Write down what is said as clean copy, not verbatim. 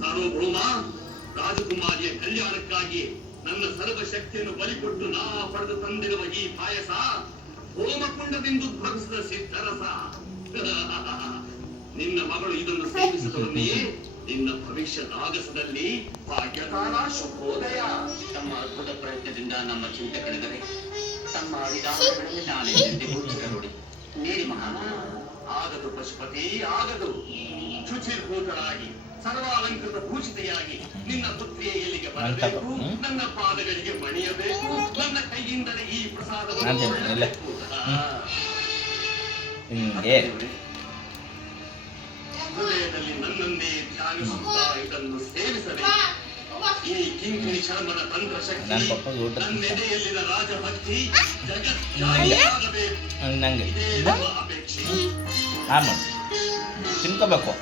ಸಾರ್ವಭೌಮ, ರಾಜಕುಮಾರಿಯ ಕಲ್ಯಾಣಕ್ಕಾಗಿ ನನ್ನ ಸರ್ವ ಶಕ್ತಿಯನ್ನು ಬಲಿಕೊಟ್ಟು ನಾ ಪಡೆದು ತಂದಿರುವ ಈ ಪಾಯಸ ಹೋಮಕುಂಡದಿಂದ ಉದ್ಭವಿಸಿದ ಸಿದ್ಧರಸ. ನಿನ್ನ ಮಗಳು ಇದನ್ನು ಸೇವಿಸಿದವನ್ನೆಯೇ ನಿನ್ನ ಭವಿಷ್ಯದ ಆಗಸದಲ್ಲಿ ಭಾಗ್ಯಕಾಲ ಶುಭೋದಯ. ತಮ್ಮ ಅದ್ಭುತ ಪ್ರಯತ್ನದಿಂದ ನಮ್ಮ ಚಿಂತೆ ಕಳೆದರೆ ತಮ್ಮ ವಿಧಾನಗಳಲ್ಲಿ ನಾನೇ ನೋಡಿ ನೀಡಿ ಮಹಾ. ಆಗದು ಪಶುಪತಿ, ಆಗದು. ಶುಚಿರ್ಭೂತರಾಗಿ ಸರ್ವಾಲಂಕೃತ ಭೂಷಿತೆಯಾಗಿ ನಿನ್ನ ಪುತ್ರಿಯ ಎಲ್ಲಿಗೆ ಬರಬೇಕು, ನನ್ನ ಪಾದಗಳಿಗೆ ಮಣಿಯಬೇಕು, ನನ್ನ ಕೈಯಿಂದಲೇ ಈ ಪ್ರಸಾದವನ್ನು ಹೃದಯದಲ್ಲಿ ನನ್ನನ್ನೇ ಧ್ಯಾನಿಸುತ್ತಾ ಇದನ್ನು ಸೇವಿಸಬೇಕು. ಈ ಕಿಂಕಿಣಿ ಶರ್ಮನ ತಂತ್ರ ಶಕ್ತಿ, ನನ್ನೆದೆಯಲ್ಲಿನ ರಾಜಭಕ್ತಿ ಜಗತ್ತಾಗಬೇಕು. ಇದೇ ನಮ್ಮ ಅಪೇಕ್ಷೆ. ತಿನ್ಕೋಬೇಕು.